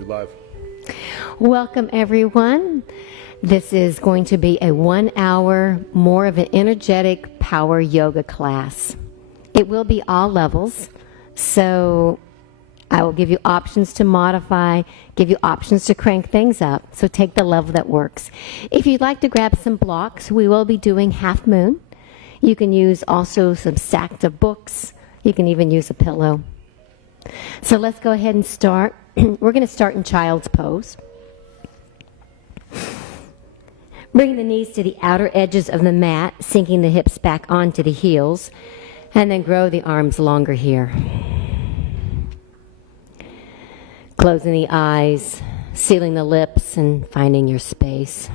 You're live. Welcome, everyone. This is going to be a 1 hour, more of an energetic power yoga class. It will be all levels, so I will give you options to modify, give you options to crank things up, so take the level that works. If you'd like to grab some blocks, we will be doing half moon. You can use also some stacks of books. You can even use a pillow. So let's go ahead and start. We're going to start in child's pose. Bring the knees to the outer edges of the mat, sinking the hips back onto the heels, and then grow the arms longer here. Closing the eyes, sealing the lips, and finding your space.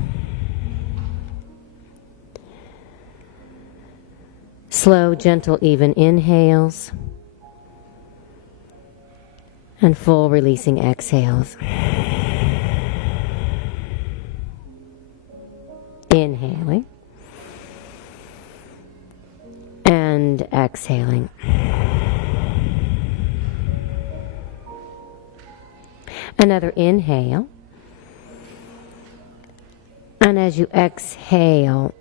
Slow, gentle, even inhales, and full releasing exhales. Inhaling and exhaling. Another inhale. And as you exhale,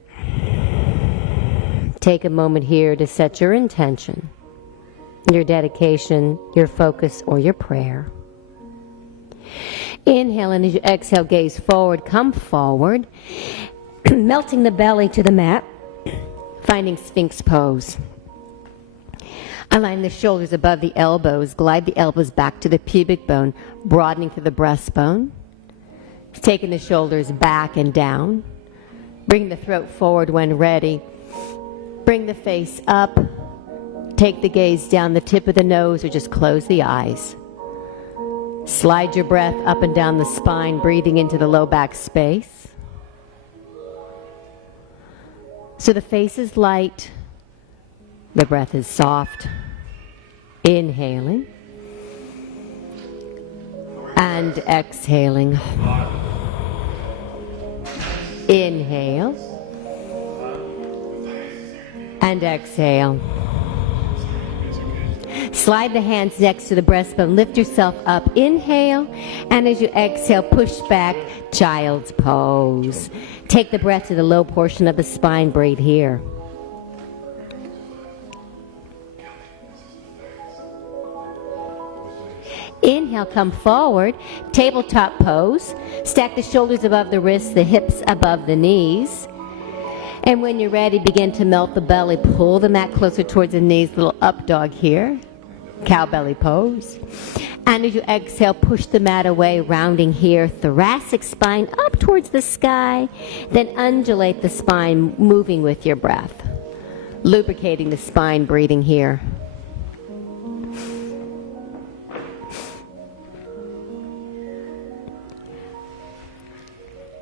take a moment here to set your intention, your dedication, your focus, or your prayer. Inhale, and as you exhale, gaze forward, come forward, melting the belly to the mat, finding Sphinx pose. Align the shoulders above the elbows, glide the elbows back to the pubic bone, broadening to the breastbone, taking the shoulders back and down. Bring the throat forward when ready. Bring the face up. Take the gaze down the tip of the nose or just close the eyes. Slide your breath up and down the spine, breathing into the low back space. So the face is light, the breath is soft. Inhaling and exhaling. Inhale and exhale. Slide the hands next to the breastbone. Lift yourself up. Inhale, and as you exhale, push back, child's pose. Take the breath to the low portion of the spine. Breathe here. Inhale, come forward, tabletop pose. Stack the shoulders above the wrists, the hips above the knees. And when you're ready, begin to melt the belly. Pull the mat closer towards the knees. Little up dog here. Cow belly pose. And as you exhale, push the mat away, rounding here. Thoracic spine up towards the sky. Then undulate the spine, moving with your breath. Lubricating the spine, breathing here.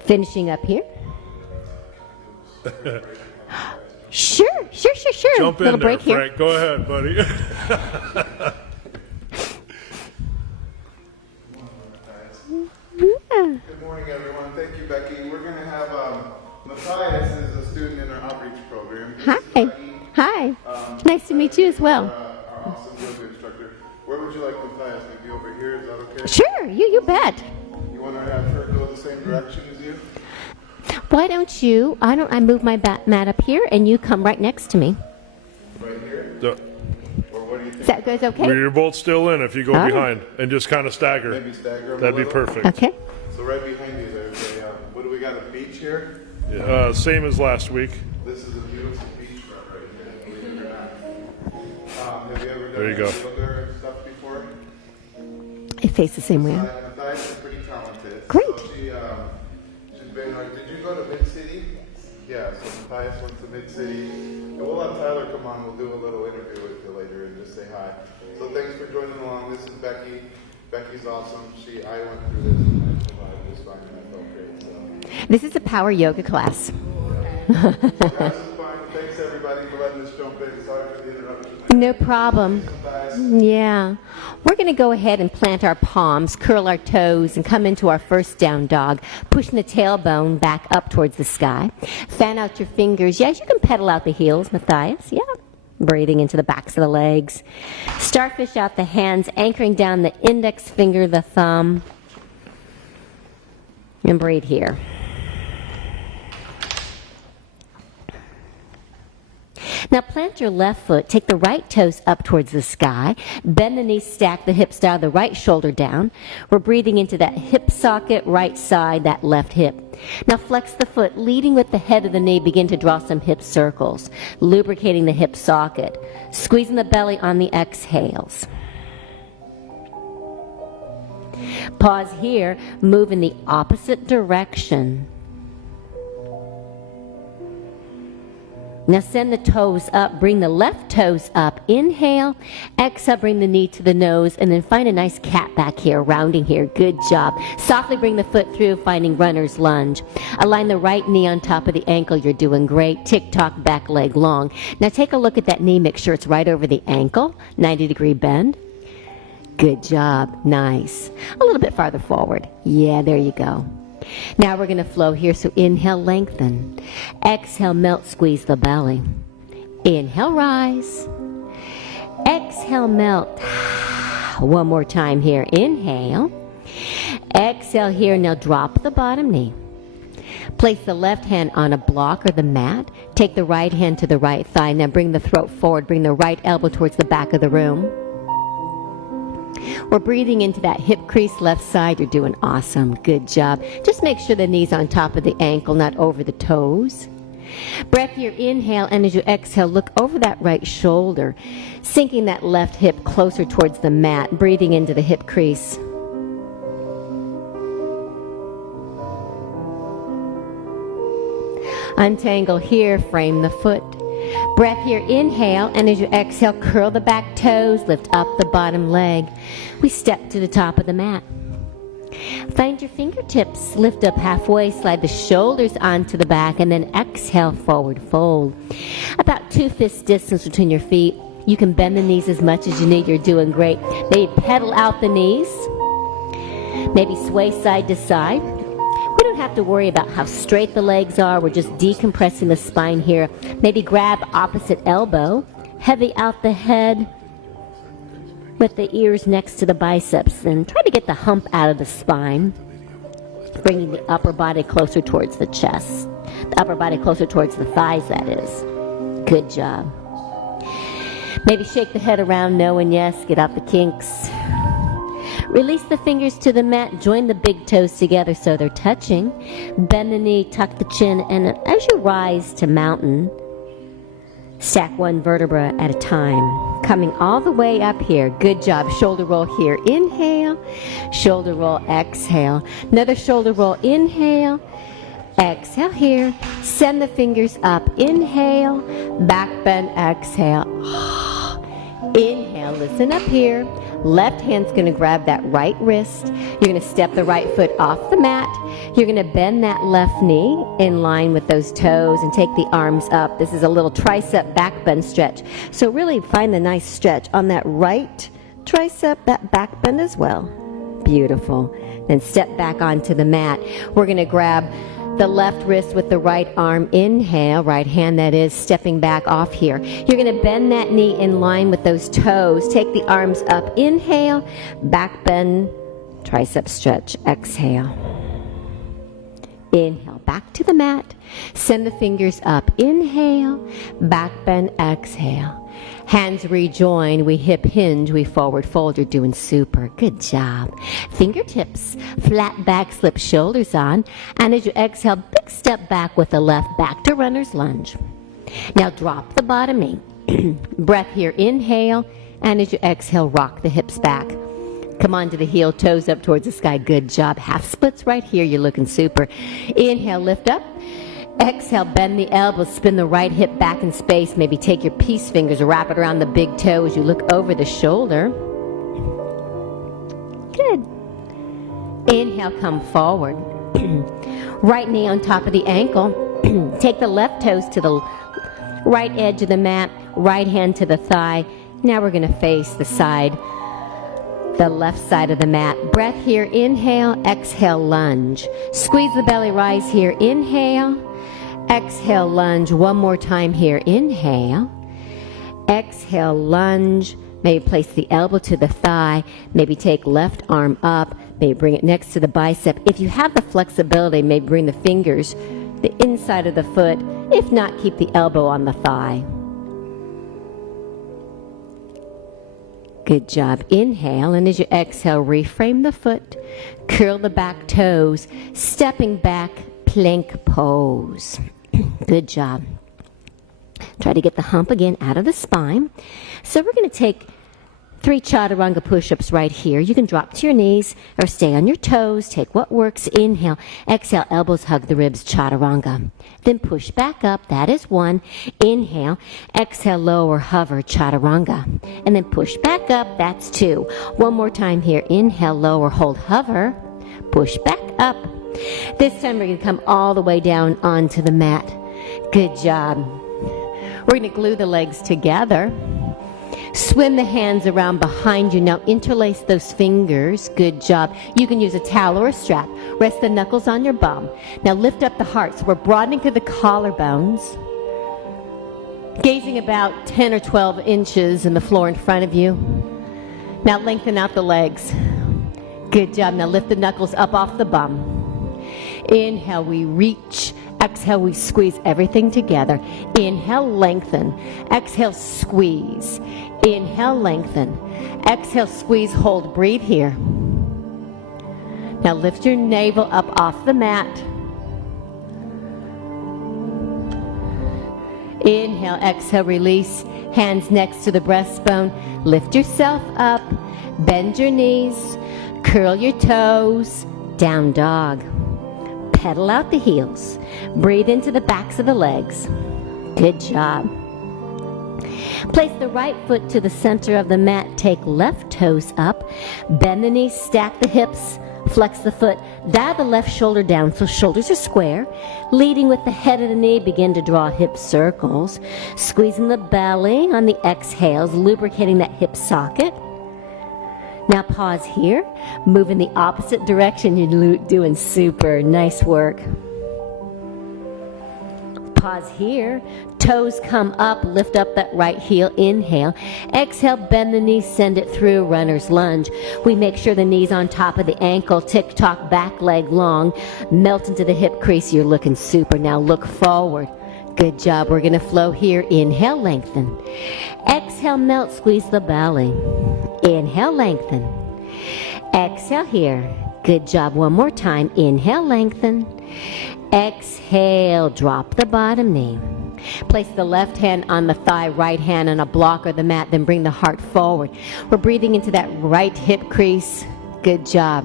Finishing up here. Sure. Jump in Little there, break here. Frank. Go ahead, buddy. Good morning, everyone. Thank you, Becky. We're going to have Matthias is a student in our outreach program. Hi. Nice to meet you as well. Our awesome yoga instructor. Where would you like Matthias? Maybe over here? Is that okay? Sure, you bet. You want to have her go the same direction as you? Why don't you? I move my mat up here, and you come right next to me. Right here? Or what do you think? Is that goes okay? You're both still in if you go behind and just kind of stagger. Maybe stagger them That'd a be little? perfect. Okay. So right behind you there's a, what do we got, a beach here? Same as last week. This is a beautiful beachfront right here, believe it or not. Have you ever There you done go. yoga stuff before? I face the same way. Matthias is pretty talented. Great. So she's been, did you go to Mid-City? Yeah, so Matthias went to Mid-City. And we'll have Tyler come on. We'll do a little interview with you later and just say hi. So thanks for joining along. This is Becky. Becky's awesome. I went through this and I survived this fine and I felt great. So. This is a power yoga class. This is fine. Thanks everybody for letting us jump in. Sorry for the interruption. No problem. Yeah. We're going to go ahead and plant our palms, curl our toes, and come into our first down dog, pushing the tailbone back up towards the sky. Fan out your fingers. Yes, you can pedal out the heels, Matthias. Yeah. Breathing into the backs of the legs. Starfish out the hands, anchoring down the index finger, the thumb. And breathe here. Now plant your left foot, take the right toes up towards the sky, bend the knees, stack the hips down, the right shoulder down. We're breathing into that hip socket, right side, that left hip. Now flex the foot, leading with the head of the knee, begin to draw some hip circles, lubricating the hip socket, squeezing the belly on the exhales. Pause here, move in the opposite direction. Now send the toes up, bring the left toes up, inhale, exhale, bring the knee to the nose, and then find a nice cat back here, rounding here, good job. Softly bring the foot through, finding runner's lunge. Align the right knee on top of the ankle, you're doing great. Tick-tock, back leg long. Now take a look at that knee, make sure it's right over the ankle, 90-degree bend. Good job, nice. A little bit farther forward. Yeah, there you go. Now we're going to flow here, so inhale, lengthen. Exhale, melt, squeeze the belly. Inhale, rise. Exhale, melt. One more time here. Inhale. Exhale here. Now drop the bottom knee. Place the left hand on a block or the mat. Take the right hand to the right thigh. Now bring the throat forward. Bring the right elbow towards the back of the room. We're breathing into that hip crease left side. You're doing awesome. Good job. Just make sure the knee's on top of the ankle, not over the toes. Breath here, inhale, and as you exhale, look over that right shoulder, sinking that left hip closer towards the mat, breathing into the hip crease. Untangle here, frame the foot. Breath here, inhale, and as you exhale, curl the back toes, lift up the bottom leg. We step to the top of the mat. Find your fingertips, lift up halfway, slide the shoulders onto the back, and then exhale, forward fold. About 2 fist distance between your feet. You can bend the knees as much as you need. You're doing great. Maybe pedal out the knees. Maybe sway side to side. We don't have to worry about how straight the legs are. We're just decompressing the spine here. Maybe grab opposite elbow, heavy out the head with the ears next to the biceps, and try to get the hump out of the spine, bringing the upper body closer towards the chest, the upper body closer towards the thighs, that is. Good job. Maybe shake the head around, no and yes, get out the kinks. Release the fingers to the mat, join the big toes together so they're touching. Bend the knee, tuck the chin, and as you rise to mountain, stack one vertebra at a time. Coming all the way up here. Good job. Shoulder roll here. Inhale. Shoulder roll. Exhale. Another shoulder roll. Inhale. Exhale here. Send the fingers up. Inhale. Back bend. Exhale. Inhale. Listen up here. Left hand's going to grab that right wrist. You're going to step the right foot off the mat. You're going to bend that left knee in line with those toes and take the arms up. This is a little tricep back bend stretch. So really find the nice stretch on that right tricep, that back bend as well. Beautiful. Then step back onto the mat. We're going to grab the left wrist with the right arm. Inhale, right hand that is, stepping back off here. You're going to bend that knee in line with those toes. Take the arms up. Inhale, back bend, tricep stretch. Exhale. Inhale, back to the mat. Send the fingers up. Inhale, back bend, exhale. Hands rejoin, we hip hinge, we forward fold. You're doing super. Good job. Fingertips, flat back, slip shoulders on. And as you exhale, big step back with the left, back to runner's lunge. Now drop the bottom knee. Breath here, inhale. And as you exhale, rock the hips back. Come on to the heel, toes up towards the sky. Good job. Half splits right here. You're looking super. Inhale, lift up. Exhale, bend the elbows, spin the right hip back in space. Maybe take your peace fingers, wrap it around the big toe as you look over the shoulder. Good. Inhale, come forward. Right knee on top of the ankle. Take the left toes to the right edge of the mat, right hand to the thigh. Now we're going to face the side, the left side of the mat. Breath here, inhale, exhale, lunge. Squeeze the belly, rise here, inhale. Exhale, lunge. One more time here. Inhale. Exhale, lunge. Maybe place the elbow to the thigh. Maybe take left arm up. Maybe bring it next to the bicep. If you have the flexibility, maybe bring the fingers the inside of the foot. If not, keep the elbow on the thigh. Good job. Inhale, and as you exhale, reframe the foot, curl the back toes, stepping back, plank pose. Good job. Try to get the hump again out of the spine. So we're going to take 3 chaturanga push-ups right here. You can drop to your knees or stay on your toes. Take what works. Inhale. Exhale. Elbows hug the ribs. Chaturanga. Then push back up. That is 1. Inhale. Exhale. Lower. Hover. Chaturanga. And then push back up. That's 2. One more time here. Inhale. Lower. Hold. Hover. Push back up. This time we're going to come all the way down onto the mat. Good job. We're going to glue the legs together. Swim the hands around behind you. Now interlace those fingers. Good job. You can use a towel or a strap. Rest the knuckles on your bum. Now lift up the heart. So we're broadening to the collarbones. Gazing about 10 or 12 inches in the floor in front of you. Now lengthen out the legs. Good job. Now lift the knuckles up off the bum. Inhale, we reach. Exhale, we squeeze everything together. Inhale, lengthen. Exhale, squeeze. Inhale, lengthen. Exhale, squeeze, hold, breathe here. Now lift your navel up off the mat. Inhale, exhale, release. Hands next to the breastbone. Lift yourself up. Bend your knees. Curl your toes. Down dog. Pedal out the heels. Breathe into the backs of the legs. Good job. Place the right foot to the center of the mat. Take left toes up. Bend the knees, stack the hips, flex the foot. Dial the left shoulder down so shoulders are square. Leading with the head of the knee, begin to draw hip circles. Squeezing the belly on the exhales, lubricating that hip socket. Now pause here. Move in the opposite direction. You're doing super. Nice work. Pause here. Toes come up. Lift up that right heel. Inhale. Exhale. Bend the knees. Send it through. Runner's lunge. We make sure the knee's on top of the ankle. Tick-tock. Back leg long. Melt into the hip crease. You're looking super. Now look forward. Good job. We're going to flow here. Inhale. Lengthen. Exhale. Melt. Squeeze the belly. Inhale, lengthen. Exhale here. Good job. One more time. Inhale, lengthen. Exhale, drop the bottom knee. Place the left hand on the thigh, right hand on a block or the mat, then bring the heart forward. We're breathing into that right hip crease. Good job.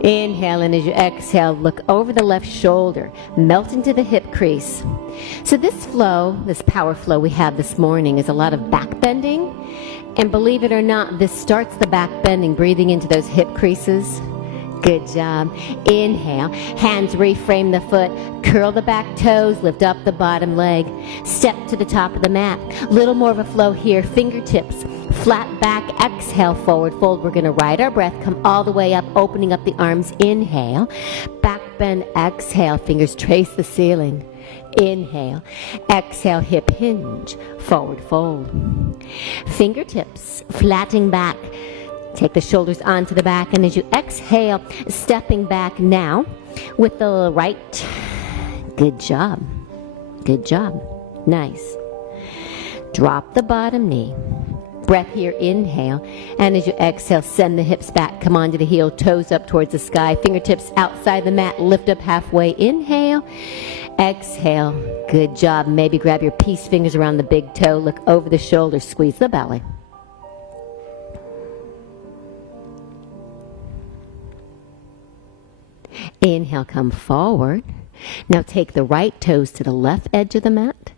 Inhale, and as you exhale, look over the left shoulder. Melt into the hip crease. So this flow, this power flow we have this morning is a lot of back bending. And believe it or not, this starts the back bending, breathing into those hip creases. Good job. Inhale. Hands reframe the foot. Curl the back toes. Lift up the bottom leg. Step to the top of the mat. Little more of a flow here. Fingertips. Flat back. Exhale. Forward fold. We're going to ride our breath. Come all the way up. Opening up the arms. Inhale. Back bend. Exhale. Fingers trace the ceiling. Inhale. Exhale. Hip hinge. Forward fold. Fingertips. Flattening back. Take the shoulders onto the back, and as you exhale, stepping back now with the right. Good job. Good job. Nice. Drop the bottom knee. Breath here, inhale. And as you exhale, send the hips back. Come onto the heel, toes up towards the sky. Fingertips outside the mat, lift up halfway. Inhale. Exhale. Good job. Maybe grab your peace fingers around the big toe. Look over the shoulder. Squeeze the belly. Inhale, come forward. Now take the right toes to the left edge of the mat.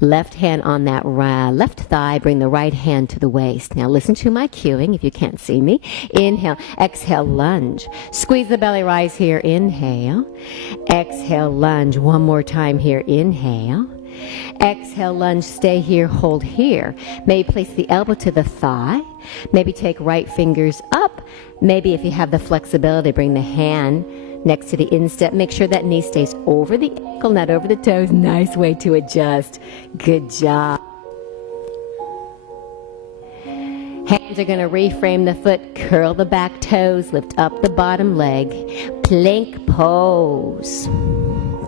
Left hand on that left thigh. Bring the right hand to the waist. Now listen to my cueing if you can't see me. Inhale. Exhale, lunge. Squeeze the belly, rise here. Inhale. Exhale, lunge. One more time here. Inhale. Exhale, lunge. Stay here. Hold here. Maybe place the elbow to the thigh. Maybe take right fingers up. Maybe if you have the flexibility, bring the hand next to the instep. Make sure that knee stays over the ankle, not over the toes. Nice way to adjust. Good job. Hands Hands are going to reframe the foot, curl the back toes, lift up the bottom leg. Plank pose.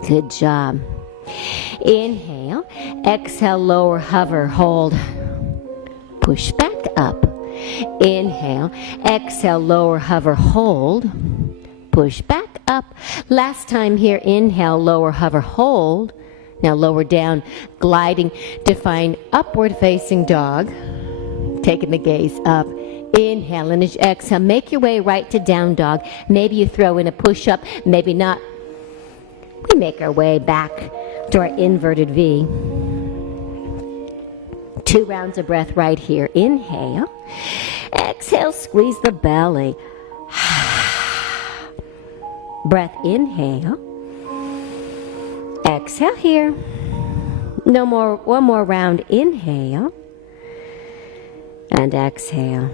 Good job. Inhale. Exhale, lower, hover, hold. Push back up. Inhale. Exhale, lower, hover, hold. Push back up. Last time here, inhale, lower, hover, hold. Now lower down, gliding to find upward facing dog. Taking the gaze up. Inhale, and as you exhale, make your way right to down dog. Maybe you throw in a push-up, maybe not. We make our way back to our inverted V. 2 rounds of breath right here. Inhale. Exhale, squeeze the belly. Breath, inhale. Exhale here. No more, one more round. Inhale. And exhale.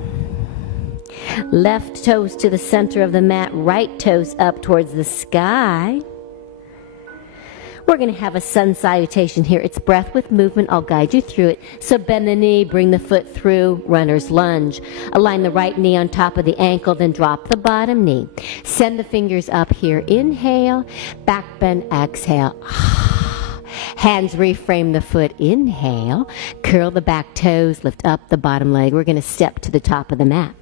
Left toes to the center of the mat, right toes up towards the sky. We're going to have a sun salutation here. It's breath with movement. I'll guide you through it. So bend the knee, bring the foot through, runner's lunge. Align the right knee on top of the ankle, then drop the bottom knee. Send the fingers up here. Inhale, back bend, exhale. Hands reframe the foot. Inhale, curl the back toes, lift up the bottom leg. We're going to step to the top of the mat.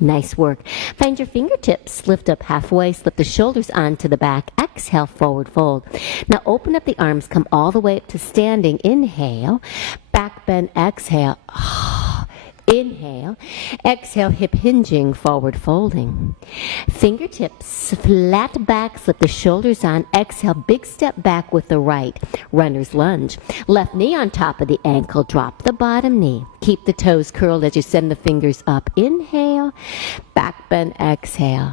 Nice work. Find your fingertips. Lift up halfway. Slip the shoulders onto the back. Exhale, forward fold. Now open up the arms. Come all the way up to standing. Inhale. Back bend. Exhale. Inhale. Exhale, hip hinging, forward folding. Fingertips flat back, slip the shoulders on. Exhale, big step back with the right. Runner's lunge. Left knee on top of the ankle. Drop the bottom knee. Keep the toes curled as you send the fingers up. Inhale. Back bend. Exhale.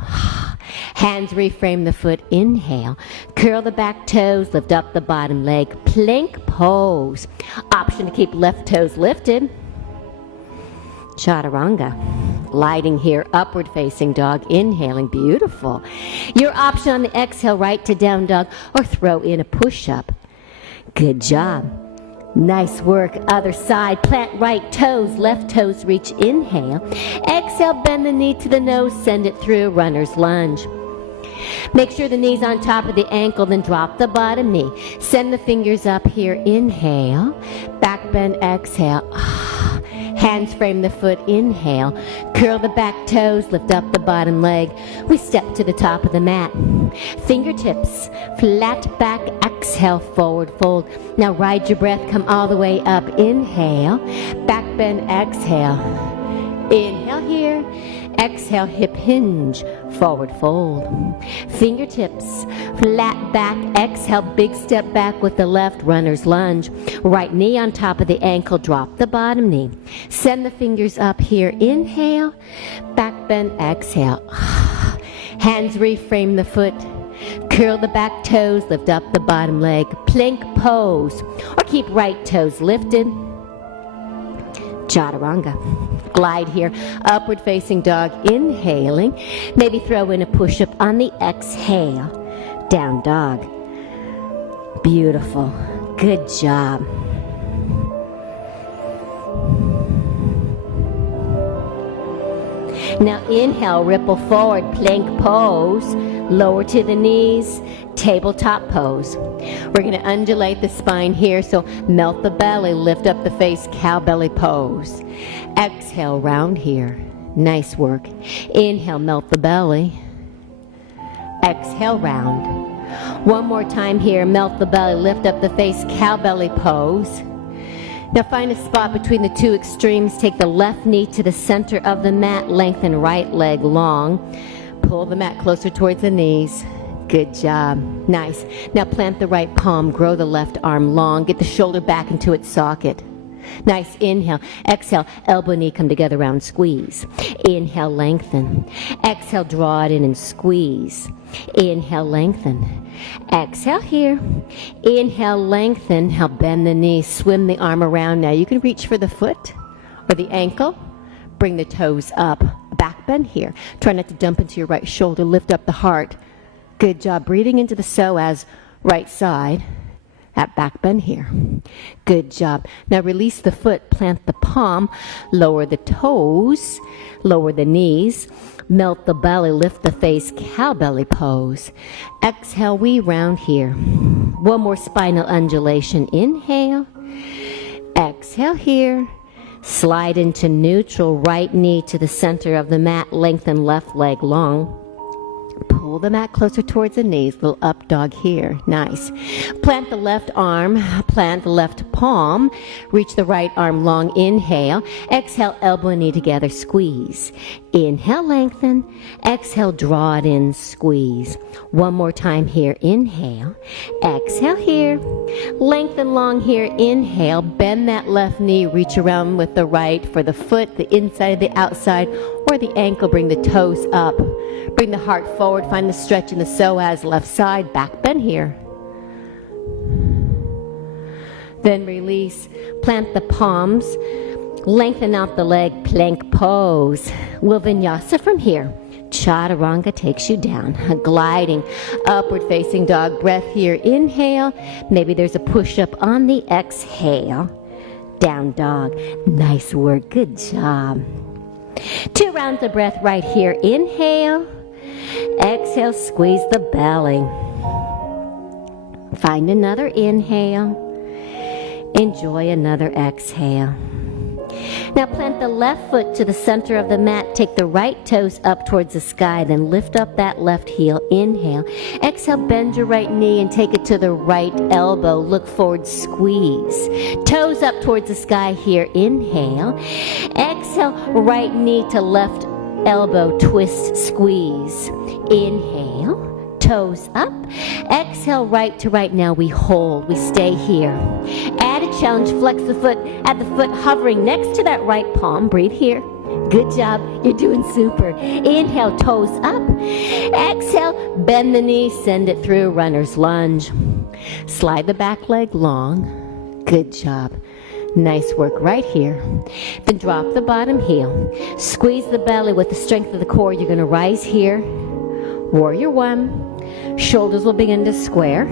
Hands reframe the foot. Inhale. Curl the back toes. Lift up the bottom leg. Plank pose. Option to keep left toes lifted. Chaturanga. Gliding here, upward facing dog, inhaling, beautiful. Your option on the exhale, right to down dog, or throw in a push-up. Good job. Nice work. Other side, plant right toes, left toes reach, inhale. Exhale, bend the knee to the nose, send it through, runner's lunge. Make sure the knee's on top of the ankle, then drop the bottom knee. Send the fingers up here, inhale. Back bend, exhale. Hands frame the foot, inhale. Curl the back toes, lift up the bottom leg. We step to the top of the mat. Fingertips, flat back, exhale, forward fold. Now ride your breath, come all the way up. Inhale, back bend, exhale. Inhale here. Exhale, hip hinge, forward fold. Fingertips, flat back, exhale, big step back with the left, runner's lunge. Right knee on top of the ankle, drop the bottom knee. Send the fingers up here, inhale, back bend, exhale. Hands reframe the foot. Curl the back toes, lift up the bottom leg, plank pose, or keep right toes lifted. Chaturanga. Glide here, upward facing dog, inhaling. Maybe throw in a push-up on the exhale. Down dog. Beautiful. Good job. Now inhale, ripple forward, plank pose. Lower to the knees, tabletop pose. We're going to undulate the spine here, so melt the belly, lift up the face, cow belly pose. Exhale, round here. Nice work. Inhale, melt the belly. Exhale, round. One more time here, melt the belly, lift up the face, cow belly pose. Now find a spot between the two extremes. Take the left knee to the center of the mat, lengthen right leg long. Pull the mat closer towards the knees. Good job. Nice. Now plant the right palm, grow the left arm long, get the shoulder back into its socket. Nice. Inhale. Exhale. Elbow, knee come together, round squeeze. Inhale, lengthen. Exhale, draw it in and squeeze. Inhale, lengthen. Exhale here. Inhale, lengthen. Now bend the knee, swim the arm around. Now you can reach for the foot or the ankle. Bring the toes up. Back bend here. Try not to dump into your right shoulder. Lift up the heart. Good job. Breathing into the psoas, right side. at back bend here. Good job. Now release the foot, plant the palm, lower the toes, lower the knees, melt the belly, lift the face, cow belly pose. Exhale, we round here. One more spinal undulation. Inhale. Exhale here. Slide into neutral, right knee to the center of the mat, lengthen left leg long. Pull the mat closer towards the knees, little up dog here. Nice. Plant the left arm, plant the left palm, reach the right arm long, inhale. Exhale, elbow and knee together, squeeze. Inhale, lengthen. Exhale, draw it in, squeeze. One more time here, inhale. Exhale here. Lengthen long here, inhale. Bend that left knee, reach around with the right for the foot, the inside, the outside, or the ankle, bring the toes up. Bring the heart forward, find the stretch in the psoas, left side, back bend here. Then release, plant the palms, lengthen out the leg, plank pose. We'll vinyasa from here. Chaturanga takes you down, gliding, upward facing dog breath here. Inhale, maybe there's a push up on the exhale. Down dog, nice work, good job. 2 rounds of breath right here. Inhale. Exhale, squeeze the belly. Find another inhale. Enjoy another exhale. Now plant the left foot to the center of the mat. Take the right toes up towards the sky. Then lift up that left heel. Inhale. Exhale, bend your right knee and take it to the right elbow. Look forward, squeeze. Toes up towards the sky here. Inhale. Exhale, right knee to left elbow, twist, squeeze. Inhale. Toes up. Exhale, right to right. Now we hold. We stay here. Add a challenge. Flex the foot at the foot, hovering next to that right palm. Breathe here. Good job. You're doing super. Inhale, toes up. Exhale, bend the knee. Send it through. Runner's lunge. Slide the back leg long. Good job. Nice work right here. Then drop the bottom heel. Squeeze the belly with the strength of the core. You're going to rise here. Warrior one. Shoulders will begin to square.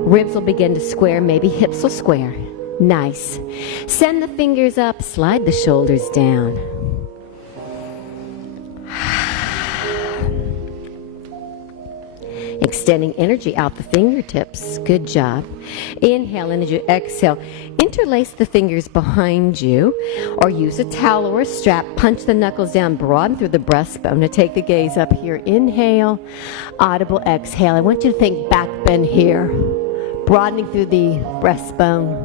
Ribs will begin to square. Maybe hips will square. Nice. Send the fingers up. Slide the shoulders down. Extending energy out the fingertips. Good job. Inhale, and as you exhale, interlace the fingers behind you or use a towel or a strap. Punch the knuckles down, broaden through the breastbone. Now take the gaze up here. Inhale, audible exhale. I want you to think back bend here, broadening through the breastbone.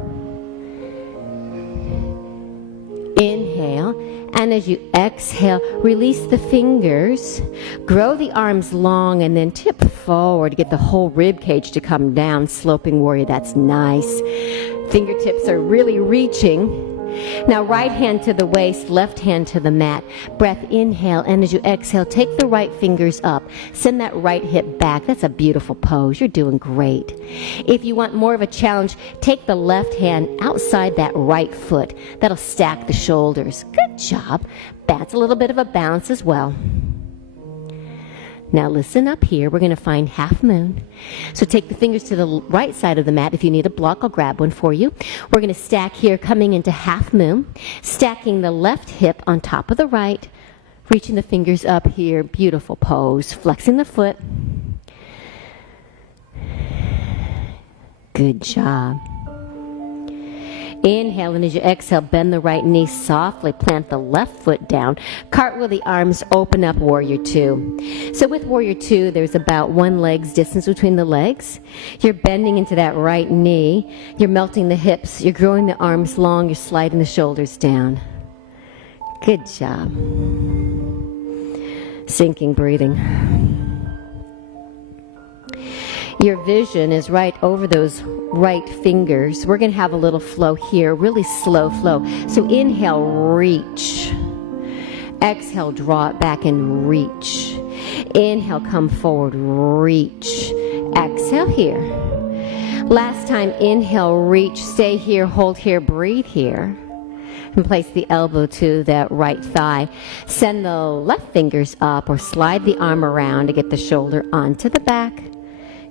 Inhale, and as you exhale, release the fingers, grow the arms long, and then tip forward. Get the whole rib cage to come down. Sloping warrior, that's nice. Fingertips are really reaching. Now right hand to the waist, left hand to the mat. Breath, inhale, and as you exhale, take the right fingers up. Send that right hip back. That's a beautiful pose. You're doing great. If you want more of a challenge, take the left hand outside that right foot. That'll stack the shoulders. Good job. That's a little bit of a bounce as well. Now listen up here. We're going to find half moon. So take the fingers to the right side of the mat. If you need a block, I'll grab one for you. We're going to stack here, coming into half moon. Stacking the left hip on top of the right. Reaching the fingers up here. Beautiful pose. Flexing the foot. Good job. Inhale, and as you exhale, bend the right knee softly. Plant the left foot down. Cartwheel the arms, open up warrior two. So with warrior two, there's about 1 leg's distance between the legs. You're bending into that right knee. You're melting the hips. You're growing the arms long. You're sliding the shoulders down. Good job. Sinking breathing. Your vision is right over those right fingers. We're going to have a little flow here, really slow flow. So inhale, reach. Exhale, draw it back and reach. Inhale, come forward, reach. Exhale here. Last time, inhale, reach. Stay here, hold here, breathe here. And place the elbow to that right thigh. Send the left fingers up or slide the arm around to get the shoulder onto the back.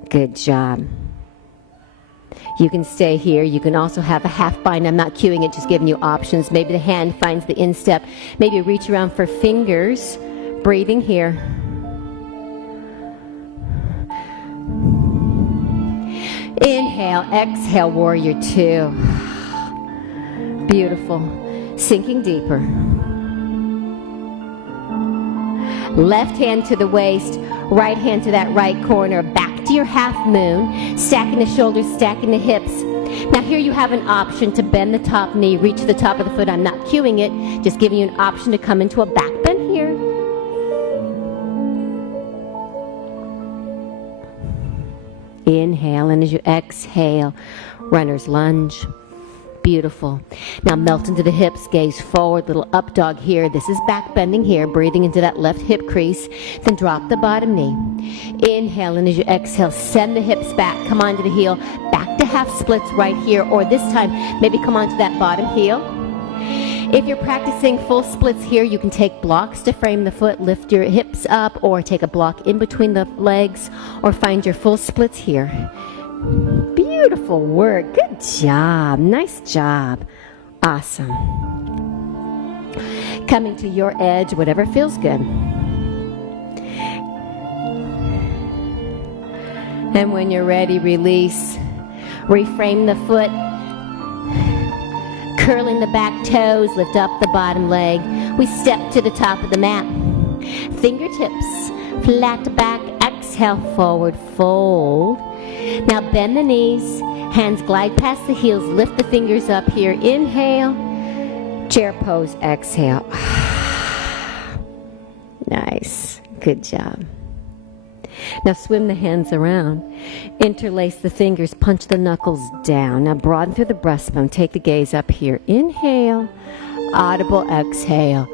Good job. You can stay here. You can also have a half bind. I'm not cueing it, just giving you options. Maybe the hand finds the instep. Maybe reach around for fingers. Breathing here. Inhale, exhale, warrior two. Beautiful. Sinking deeper. Left hand to the waist, right hand to that right corner, back to your half moon, stacking the shoulders, stacking the hips. Now here you have an option to bend the top knee, reach the top of the foot. I'm not cueing it, just giving you an option to come into a back bend here. Inhale, and as you exhale, runner's lunge. Beautiful. Now melt into the hips, gaze forward, little up dog here. This is back bending here, breathing into that left hip crease. Then drop the bottom knee. Inhale, and as you exhale, send the hips back. Come onto the heel, back to half splits right here, or this time, maybe come onto that bottom heel. If you're practicing full splits here, you can take blocks to frame the foot, lift your hips up, or take a block in between the legs, or find your full splits here. Beautiful work. Good job. Nice job. Awesome. Coming to your edge, whatever feels good. And when you're ready, release. Reframe the foot. Curling the back toes, lift up the bottom leg. We step to the top of the mat. Fingertips, flat back, exhale, forward, fold. Now bend the knees, hands glide past the heels, lift the fingers up here. Inhale, chair pose, exhale. Nice, good job. Now swim the hands around, interlace the fingers, punch the knuckles down. Now broaden through the breastbone, take the gaze up here. Inhale, audible exhale.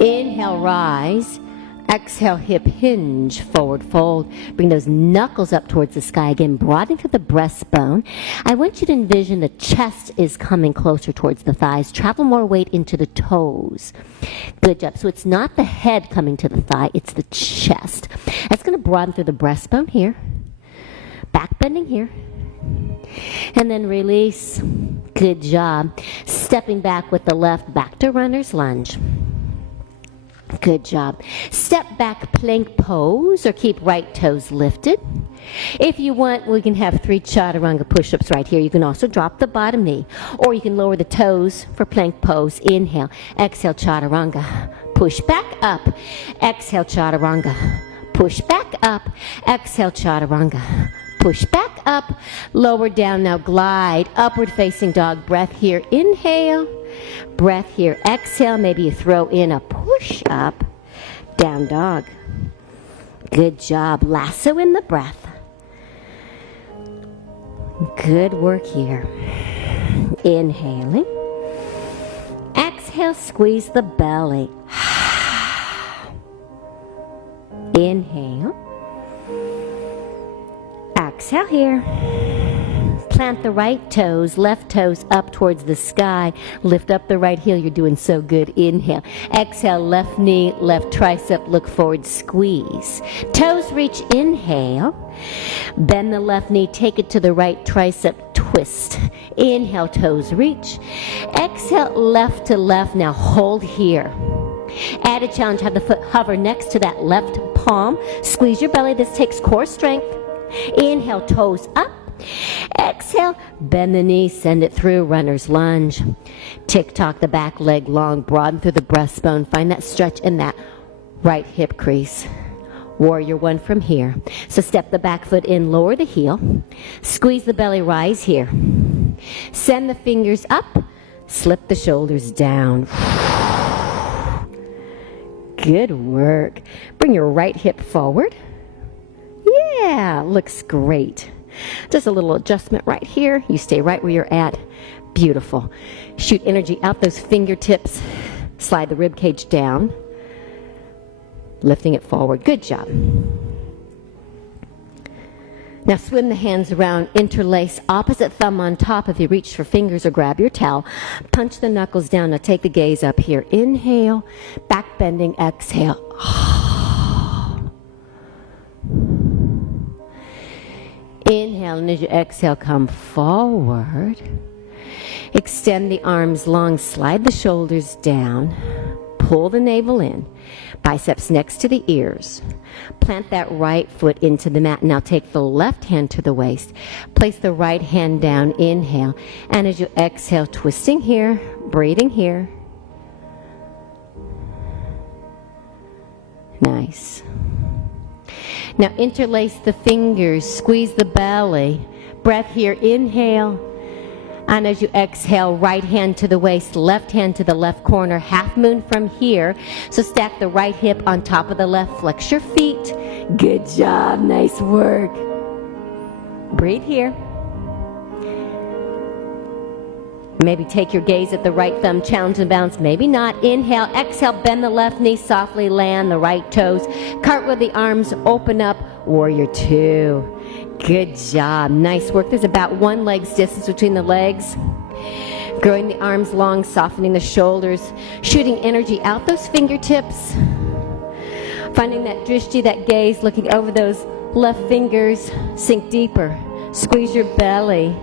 Inhale, rise. Exhale, hip hinge, forward fold. Bring those knuckles up towards the sky again, broadening through the breastbone. I want you to envision the chest is coming closer towards the thighs. Travel more weight into the toes. Good job. So it's not the head coming to the thigh, it's the chest. That's going to broaden through the breastbone here. Back bending here. And then release. Good job. Stepping back with the left, back to runner's lunge. Good job. Step back plank pose or keep right toes lifted. If you want, we can have 3 chaturanga push-ups right here. You can also drop the bottom knee, or you can lower the toes for plank pose. Inhale, exhale, chaturanga. Push back up. Exhale, chaturanga. Push back up. Exhale, chaturanga. Push back up. Lower down. Now glide. Upward facing dog. Breath here. Inhale. Breath here. Exhale. Maybe you throw in a push up. Down dog. Good job. Lasso in the breath. Good work here. Inhaling. Exhale. Squeeze the belly. Inhale. Exhale here. Plant the right toes, left toes up towards the sky. Lift up the right heel. You're doing so good. Inhale. Exhale, left knee, left tricep. Look forward, squeeze. Toes reach. Inhale. Bend the left knee. Take it to the right tricep. Twist. Inhale, toes reach. Exhale, left to left. Now hold here. Add a challenge. Have the foot hover next to that left palm. Squeeze your belly. This takes core strength. Inhale, toes up. Exhale, bend the knee, send it through, runner's lunge. Tick-tock the back leg long, broaden through the breastbone. Find that stretch in that right hip crease. Warrior one from here. So step the back foot in, lower the heel. Squeeze the belly, rise here. Send the fingers up, slip the shoulders down. Good work. Bring your right hip forward. Yeah, looks great. Just a little adjustment right here. You stay right where you're at. Beautiful. Shoot energy out those fingertips. Slide the rib cage down. Lifting it forward. Good job. Now swim the hands around. Interlace. Opposite thumb on top if you reach for fingers or grab your towel. Punch the knuckles down. Now take the gaze up here. Inhale. Back bending. Exhale. Inhale, and as you exhale, come forward. Extend the arms long, slide the shoulders down, pull the navel in, biceps next to the ears. Plant that right foot into the mat. Now take the left hand to the waist. Place the right hand down, inhale. And as you exhale, twisting here, breathing here. Nice. Now interlace the fingers, squeeze the belly. Breath here, inhale. And as you exhale, right hand to the waist, left hand to the left corner, half moon from here. So stack the right hip on top of the left, flex your feet. Good job, nice work. Breathe here. Maybe take your gaze at the right thumb, challenge and bounce, maybe not. Inhale, exhale, bend the left knee, softly land the right toes. Cartwheel the arms, open up, warrior two. Good job, nice work. There's about one leg's distance between the legs. Growing the arms long, softening the shoulders, shooting energy out those fingertips. Finding that drishti, that gaze, looking over those left fingers. Sink deeper, squeeze your belly.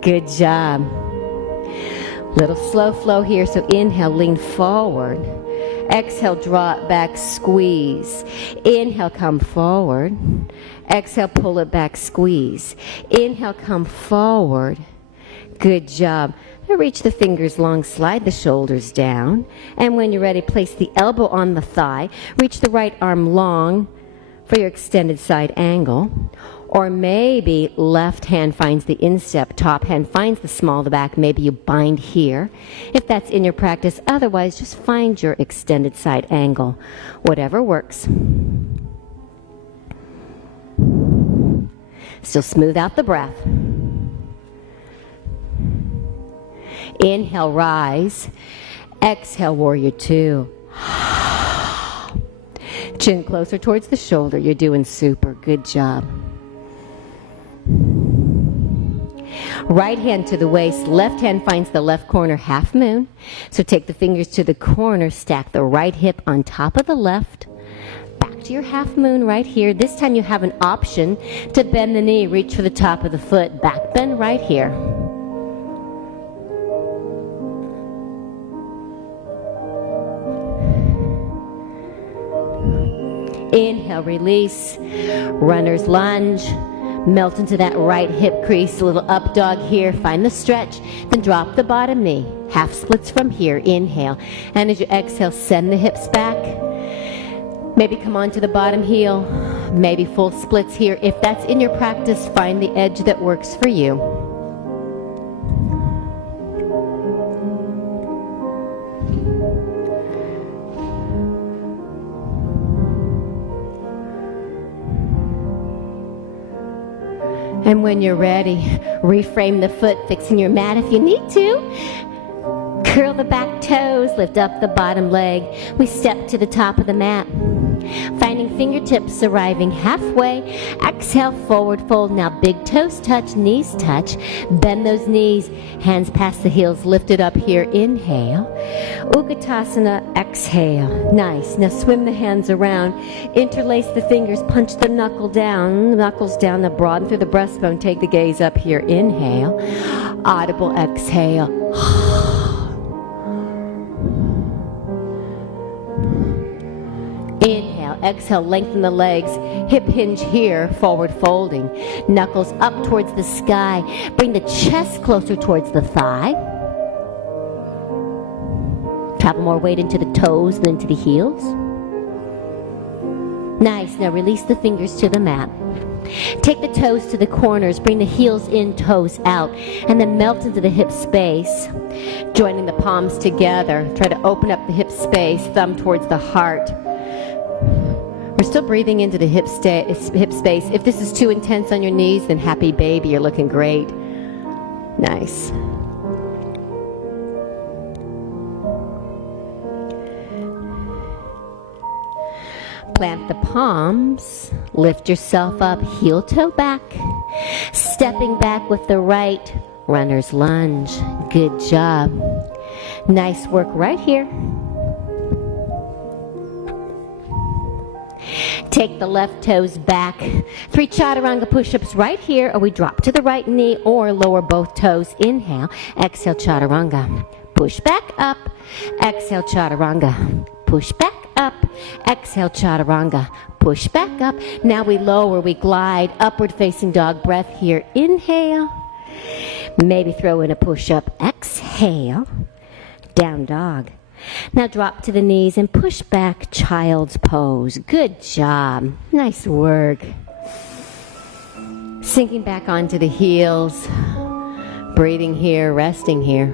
Good job. Little slow flow here, so inhale, lean forward. Exhale, draw it back, squeeze. Inhale, come forward. Exhale, pull it back, squeeze. Inhale, come forward. Good job. Now reach the fingers long, slide the shoulders down. And when you're ready, place the elbow on the thigh. Reach the right arm long for your extended side angle. Or maybe left hand finds the instep, top hand finds the small of the back. Maybe you bind here, if that's in your practice. Otherwise, just find your extended side angle. Whatever works. Still smooth out the breath. Inhale, rise. Exhale, warrior two. Chin closer towards the shoulder. You're doing super. Good job. Right hand to the waist, left hand finds the left corner, half moon. So take the fingers to the corner, stack the right hip on top of the left. Back to your half moon right here. This time you have an option to bend the knee, reach for the top of the foot, back bend right here. Inhale, release, runner's lunge. Melt into that right hip crease, a little up dog here. Find the stretch, then drop the bottom knee. Half splits from here, inhale. And as you exhale, send the hips back. Maybe come onto the bottom heel, maybe full splits here. If that's in your practice, find the edge that works for you. And when you're ready, reframe the foot, fixing your mat if you need to. Curl the back toes, lift up the bottom leg. We step to the top of the mat. Finding fingertips arriving halfway. Exhale, forward fold. Now big toes touch, knees touch. Bend those knees, hands past the heels, lift it up here. Inhale. Utkatasana, exhale. Nice. Now swim the hands around. Interlace the fingers, punch the knuckles down, now broaden through the breastbone. Take the gaze up here. Inhale. Audible exhale. Inhale, exhale, lengthen the legs, hip hinge here, forward folding. Knuckles up towards the sky. Bring the chest closer towards the thigh. Travel more weight into the toes than into the heels. Nice, now release the fingers to the mat. Take the toes to the corners, bring the heels in, toes out, and then melt into the hip space. Joining the palms together, try to open up the hip space, thumb towards the heart. We're still breathing into the hip space. If this is too intense on your knees, then happy baby, you're looking great. Nice. Plant the palms, lift yourself up, heel toe back. Stepping back with the right, runner's lunge. Good job. Nice work right here. Take the left toes back. 3 chaturanga push-ups right here, or we drop to the right knee or lower both toes. Inhale, exhale, chaturanga. Push back up, exhale, chaturanga. Push back up, exhale, chaturanga. Push back up. Now we lower, we glide, upward facing dog breath here. Inhale. Maybe throw in a push-up. Exhale, down dog. Now drop to the knees and push back, child's pose. Good job. Nice work. Sinking back onto the heels. Breathing here, resting here.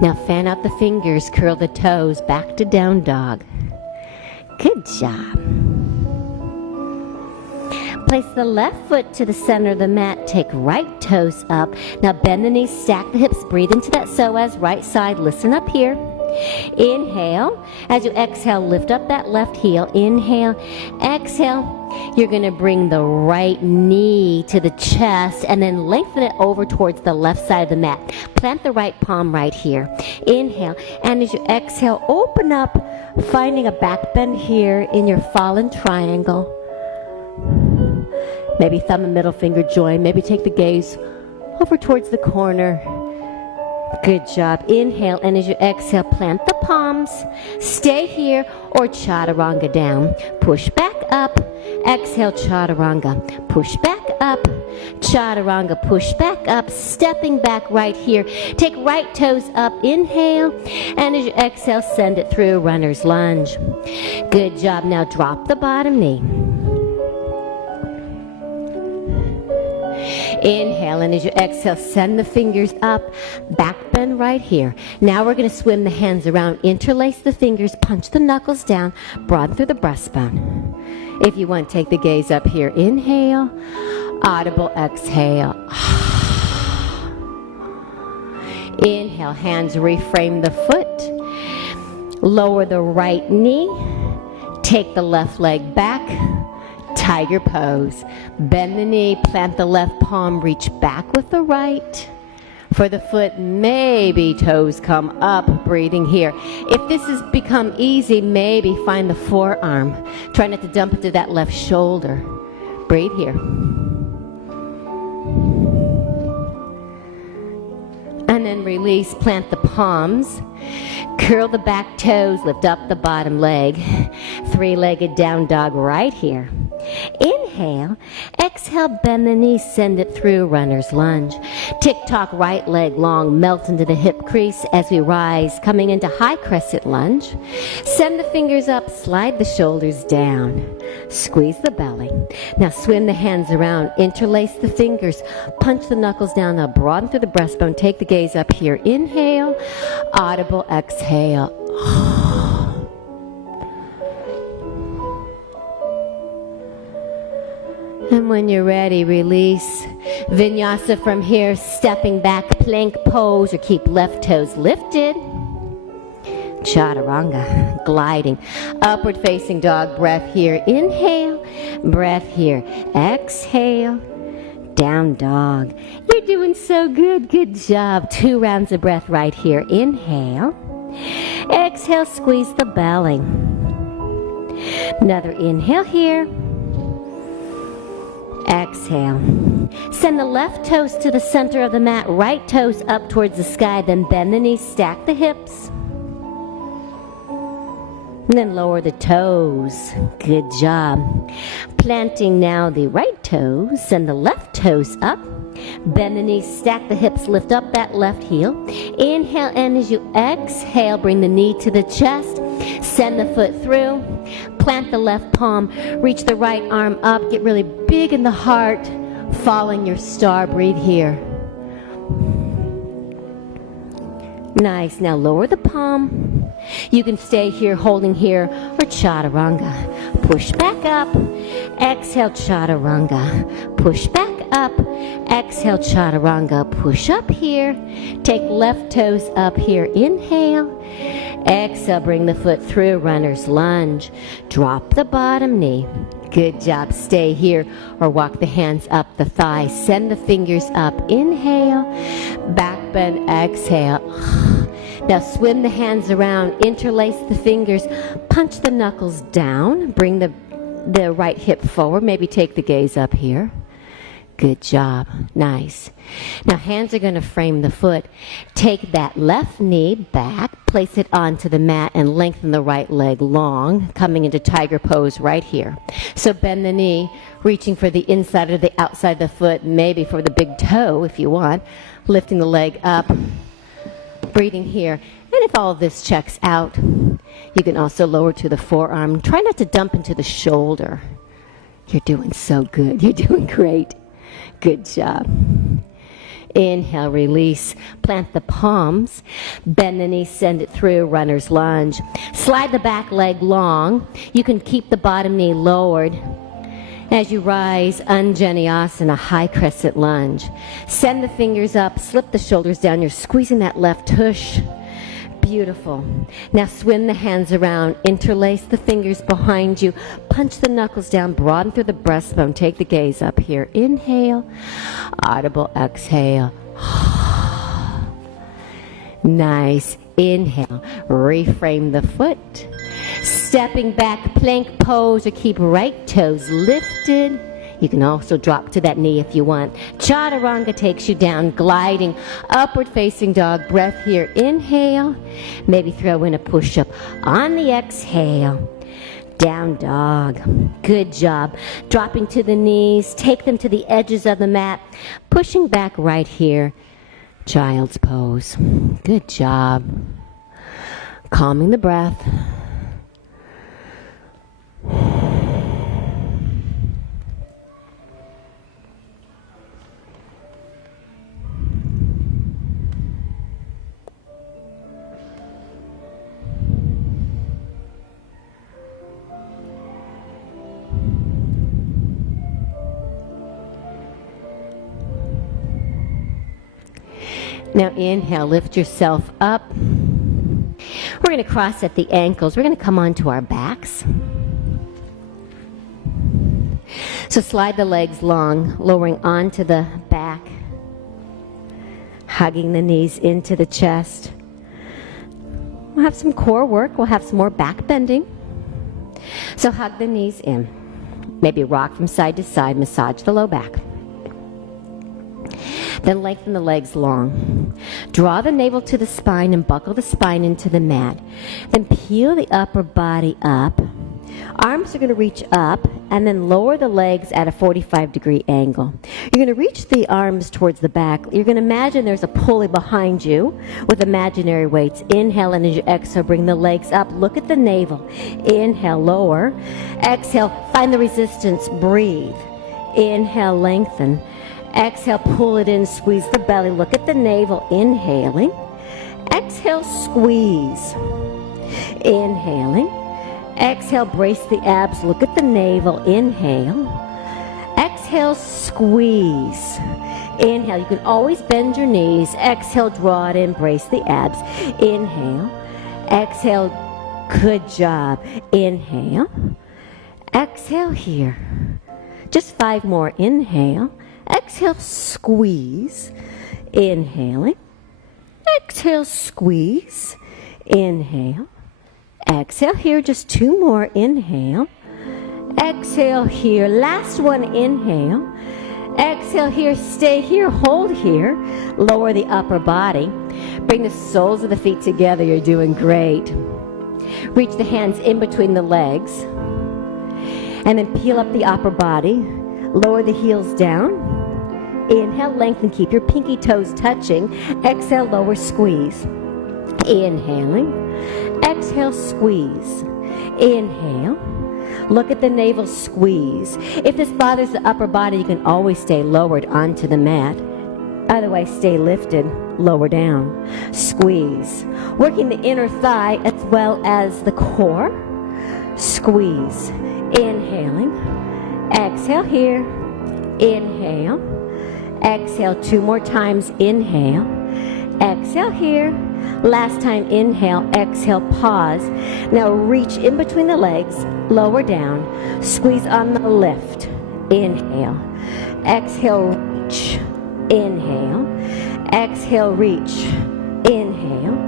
Now fan out the fingers, curl the toes, back to down dog. Good job. Place the left foot to the center of the mat, take right toes up. Now bend the knees, stack the hips, breathe into that psoas, right side, listen up here. Inhale. As you exhale, lift up that left heel. Inhale. Exhale. You're going to bring the right knee to the chest and then lengthen it over towards the left side of the mat. Plant the right palm right here. Inhale. And as you exhale, open up, finding a back bend here in your fallen triangle. Maybe thumb and middle finger join. Maybe take the gaze over towards the corner. Good job. Inhale, and as you exhale, plant the palms. Stay here or chaturanga down. Push back up. Exhale, chaturanga. Push back up. Chaturanga, push back up. Stepping back right here. Take right toes up. Inhale, and as you exhale, send it through runner's lunge. Good job. Now drop the bottom knee. Inhale, and as you exhale, send the fingers up, back bend right here. Now we're going to swim the hands around, interlace the fingers, punch the knuckles down, broaden through the breastbone. If you want, take the gaze up here. Inhale, audible exhale. Inhale, hands reframe the foot, lower the right knee, take the left leg back, tiger pose. Bend the knee, plant the left palm, reach back with the right. For the foot, maybe toes come up, breathing here. If this has become easy, maybe find the forearm. Try not to dump into that left shoulder. Breathe here. And then release, plant the palms. Curl the back toes, lift up the bottom leg. 3-legged down dog right here. Inhale, exhale, bend the knees, send it through runner's lunge. Tick-tock, right leg long, melt into the hip crease as we rise, coming into high crescent lunge. Send the fingers up, slide the shoulders down. Squeeze the belly. Now swim the hands around, interlace the fingers, punch the knuckles down, now broaden through the breastbone, take the gaze up here. Inhale, audible exhale. And when you're ready, release. Vinyasa from here, stepping back, plank pose, or keep left toes lifted. Chaturanga, gliding. Upward facing dog breath here. Inhale, breath here. Exhale, down dog. You're doing so good. Good job. 2 rounds of breath right here. Inhale. Exhale, squeeze the belly. Another inhale here. Exhale. Send the left toes to the center of the mat, right toes up towards the sky, then bend the knees, stack the hips. And then lower the toes. Good job. Planting now the right toes, send the left toes up. Bend the knees, stack the hips, lift up that left heel. Inhale, and as you exhale, bring the knee to the chest. Send the foot through. Plant the left palm. Reach the right arm up. Get really big in the heart. Following your star. Breathe here. Nice. Now lower the palm. You can stay here, holding here, or chaturanga. Push back up. Exhale, chaturanga. Push back up. Exhale, chaturanga. Push up here. Take left toes up here. Inhale. Exhale, bring the foot through, runner's lunge. Drop the bottom knee. Good job. Stay here or walk the hands up the thighs. Send the fingers up. Inhale. Back bend. Exhale. Now swim the hands around. Interlace the fingers. Punch the knuckles down. Bring the right hip forward. Maybe take the gaze up here. Good job. Nice. Now hands are going to frame the foot. Take that left knee back, place it onto the mat, and lengthen the right leg long, coming into tiger pose right here. So bend the knee, reaching for the inside or the outside of the foot, maybe for the big toe if you want. Lifting the leg up, breathing here. And if all of this checks out, you can also lower to the forearm. Try not to dump into the shoulder. You're doing so good. You're doing great. Good job. Inhale, release. Plant the palms. Bend the knee, send it through. Runner's lunge. Slide the back leg long. You can keep the bottom knee lowered. As you rise, Anjaneyasana, high crescent lunge. Send the fingers up. Slip the shoulders down. You're squeezing that left tush. Beautiful. Now swim the hands around. Interlace the fingers behind you. Punch the knuckles down. Broaden through the breastbone. Take the gaze up here. Inhale. Audible exhale. Nice. Inhale. Reframe the foot. Stepping back, plank pose, or keep right toes lifted. You can also drop to that knee if you want. Chaturanga takes you down, gliding, upward facing dog. Breath here. Inhale. Maybe throw in a push-up. On the exhale, down dog. Good job. Dropping to the knees. Take them to the edges of the mat. Pushing back right here. Child's pose. Good job. Calming the breath. Now inhale, lift yourself up. We're going to cross at the ankles. We're going to come onto our backs. So slide the legs long, lowering onto the back, hugging the knees into the chest. We'll have some core work. We'll have some more back bending. So hug the knees in. Maybe rock from side to side, massage the low back. Then lengthen the legs long. Draw the navel to the spine and buckle the spine into the mat. Then peel the upper body up. Arms are going to reach up and then lower the legs at a 45-degree angle. You're going to reach the arms towards the back. You're going to imagine there's a pulley behind you with imaginary weights. Inhale, and as you exhale, bring the legs up. Look at the navel. Inhale, lower. Exhale, find the resistance. Breathe. Inhale, lengthen. Exhale, pull it in, squeeze the belly. Look at the navel. Inhaling. Exhale, squeeze. Inhaling. Exhale, brace the abs. Look at the navel. Inhale. Exhale, squeeze. Inhale. You can always bend your knees. Exhale, draw it in, brace the abs. Inhale. Exhale. Good job. Inhale. Exhale here. Just 5 more. Inhale. Exhale, squeeze. Inhaling. Exhale, squeeze. Inhale. Exhale here, just 2 more. Inhale. Exhale here. Last one, inhale. Exhale here, stay here, hold here. Lower the upper body. Bring the soles of the feet together. You're doing great. Reach the hands in between the legs. And then peel up the upper body. Lower the heels down. Inhale, lengthen, keep your pinky toes touching. Exhale, lower, squeeze. Inhaling. Exhale, squeeze. Inhale. Look at the navel, squeeze. If this bothers the upper body, you can always stay lowered onto the mat. Otherwise, stay lifted, lower down. Squeeze. Working the inner thigh as well as the core. Squeeze. Inhaling. Exhale here. Inhale. Exhale 2 more times. Inhale. Exhale here. Last time, inhale, exhale, pause. Now reach in between the legs, lower down, squeeze on the lift. Inhale. Exhale, reach. Inhale. Exhale, reach. Inhale.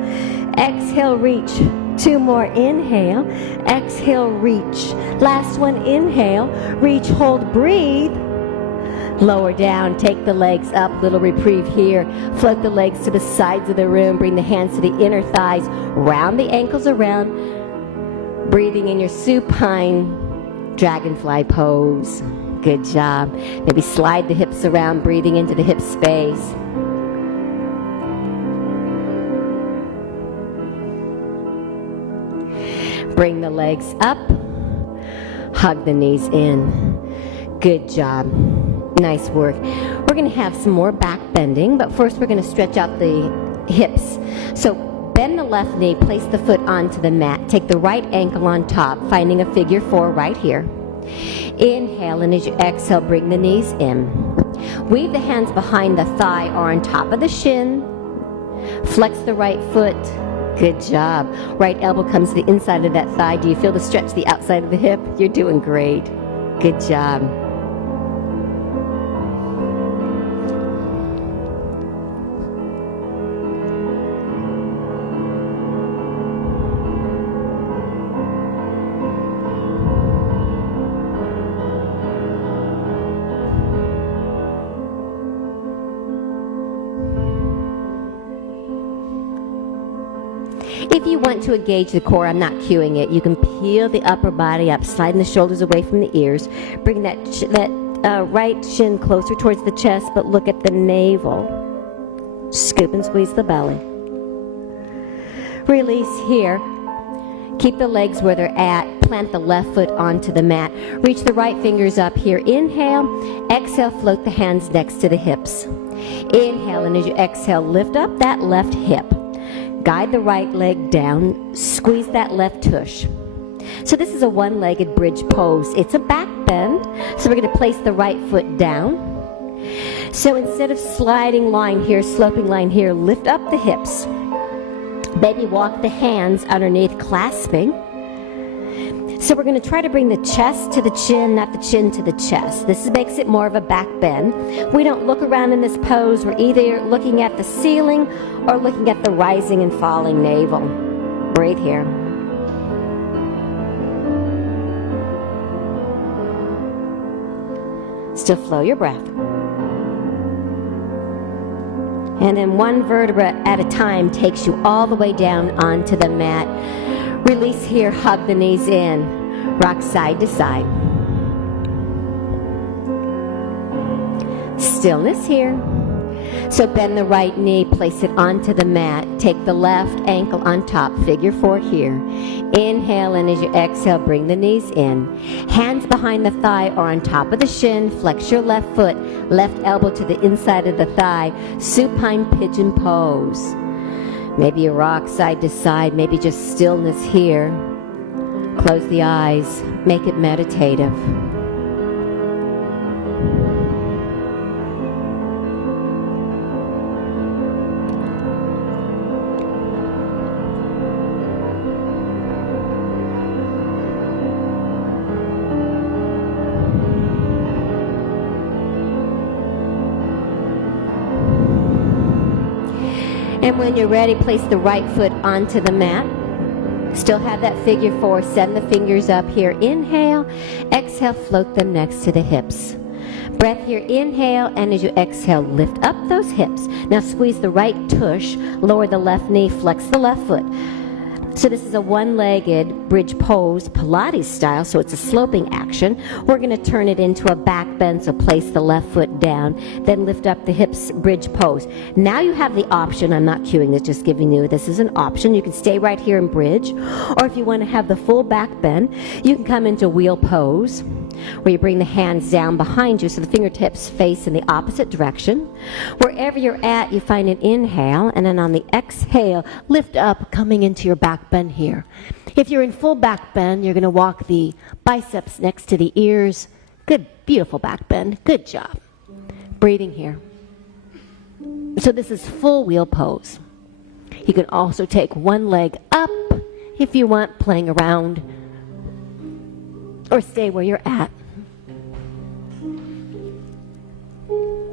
Exhale, reach. 2 more. Inhale. Exhale, reach. Last one. Inhale. Reach, hold, breathe. Lower down, take the legs up, little reprieve here. Float the legs to the sides of the room. Bring the hands to the inner thighs. Round the ankles around. Breathing in your supine dragonfly pose. Good job. Maybe slide the hips around, breathing into the hip space. Bring the legs up. Hug the knees in. Good job. Nice work. We're going to have some more back bending, but first we're going to stretch out the hips. So bend the left knee, place the foot onto the mat. Take the right ankle on top, finding a figure 4 right here. Inhale, and as you exhale, bring the knees in. Weave the hands behind the thigh or on top of the shin. Flex the right foot. Good job. Right elbow comes to the inside of that thigh. Do you feel the stretch the outside of the hip? You're doing great. Good job. If you want to engage the core, I'm not cueing it. You can peel the upper body up, sliding the shoulders away from the ears. Bring that right shin closer towards the chest, but look at the navel. Scoop and squeeze the belly. Release here. Keep the legs where they're at. Plant the left foot onto the mat. Reach the right fingers up here. Inhale. Exhale, float the hands next to the hips. Inhale, and as you exhale, lift up that left hip. Guide the right leg down. Squeeze that left tush. So this is a one-legged bridge pose. It's a back bend. So we're going to place the right foot down. So instead of sliding line here, sloping line here, lift up the hips. Maybe walk the hands underneath, clasping. So we're going to try to bring the chest to the chin, not the chin to the chest. This makes it more of a back bend. We don't look around in this pose. We're either looking at the ceiling or looking at the rising and falling navel. Breathe here. Still flow your breath. And then one vertebra at a time takes you all the way down onto the mat. Release here, hug the knees in. Rock side to side. Stillness here. So bend the right knee, place it onto the mat. Take the left ankle on top, figure 4 here. Inhale, and as you exhale, bring the knees in. Hands behind the thigh or on top of the shin. Flex your left foot, left elbow to the inside of the thigh. Supine pigeon pose. Maybe a rock side to side, maybe just stillness here. Close the eyes, make it meditative. And when you're ready, place the right foot onto the mat. Still have that figure 4. Send the fingers up here. Inhale. Exhale, float them next to the hips. Breath here. Inhale, and as you exhale, lift up those hips. Now squeeze the right tush. Lower the left knee. Flex the left foot. So this is a one-legged bridge pose, Pilates style, so it's a sloping action. We're going to turn it into a back bend, so place the left foot down, then lift up the hips, bridge pose. Now you have the option, I'm not cueing this, just giving you, this is an option. You can stay right here in bridge, or if you want to have the full back bend, you can come into wheel pose, where you bring the hands down behind you so the fingertips face in the opposite direction. Wherever you're at, you find an inhale, and then on the exhale, lift up, coming into your back bend here. If you're in full back bend, you're going to walk the biceps next to the ears. Good, beautiful back bend. Good job. Breathing here. So this is full wheel pose. You can also take one leg up if you want, playing around, or stay where you're at.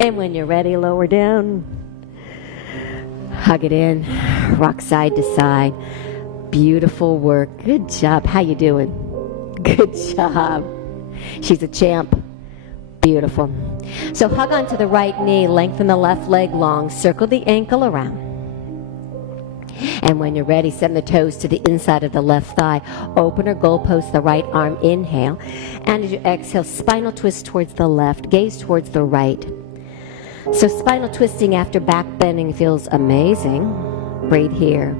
And when you're ready, lower down. Hug it in. Rock side to side. Beautiful work. Good job. How you doing? Good job. She's a champ. Beautiful. So hug onto the right knee. Lengthen the left leg long. Circle the ankle around. And when you're ready, send the toes to the inside of the left thigh. Open or goalpost the right arm. Inhale. And as you exhale, spinal twist towards the left. Gaze towards the right. So spinal twisting after back bending feels amazing. Breathe here.